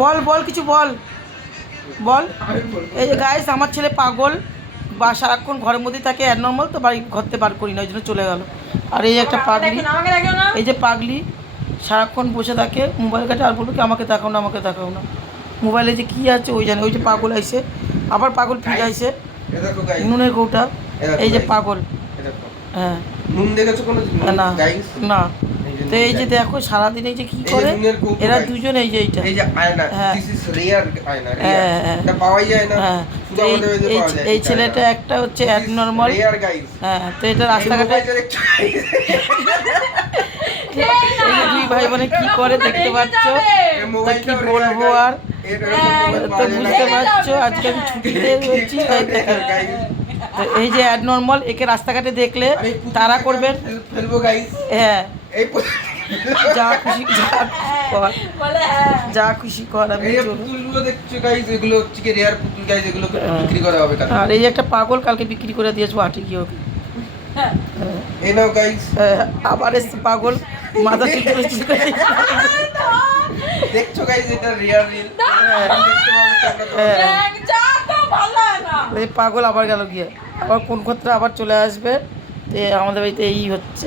বল বল কিছু বল বল। এই যে গাইস আমার ছেলে পাগল, বা সারাক্ষণ ঘরের মধ্যেই থাকে, অ্যাবনর্মাল তো, বাড়ি ঘরতে বার করি না, ওই জন্য চলে গেল। আর এই একটা পাগলি, এই যে পাগলি সারাক্ষণ বসে থাকে মোবাইল ঘাটে, আর বলবো কি আমাকে দেখাও না, আমাকে দেখাও না। মোবাইলে যে কী আছে ওই জানে। ওই যে পাগল আইসে, আবার পাগল ফিরে আইসে, নুনের কৌটা, এই যে পাগল। হ্যাঁ নুন দেখেছো কোনো না না। তো এই যে দেখো সারাদিন এই যে কি করে এরা দুজন, এই যে এইটা, এই যে আয়না, হ্যাঁ দিস ইজ রিয়ার আয়না, হ্যাঁ হ্যাঁ এটা পাওয়াই যায় না, হ্যাঁ। শুধু আমাদের ওইতে পাওয়া যায়। এই ছেলেটা একটা হচ্ছে অ্যাবনর্মাল। রিয়ার গাইস, হ্যাঁ তো এটা রাস্তাঘাটে দুই ভাই বোনে কি করে দেখতে পাচ্ছ, তা কি বলবো আর, তো বুঝতে পারছো আজকে আমি ছুটিতে রয়েছি তাই দেখে। তো এই যে অ্যাবনর্মাল, একে রাস্তাঘাটে দেখলে তারা করবেন ফেলবো গাইস। হ্যাঁ এই যা খুশি কর, যা খুশি কর, আমি এই পুতুলগুলো দেখছো গাইস, এগুলো হচ্ছে কি রিয়ার পুতুল গাইস, এগুলো বিক্রি করা হবে কালকে। আর এই একটা পাগল কালকে বিক্রি করে দিয়েছো আটি কি ওকে। এই নাও গাইস, আবার এসছে পাগল, মাথা ঠিক করে দেখছো গাইস, এটা রিয়ার রিল পাগল আবার গেল গিয়ে, আবার কোন ক্ষেত্রে আবার চলে আসবে। তো আমাদের বাড়িতে এই হচ্ছে।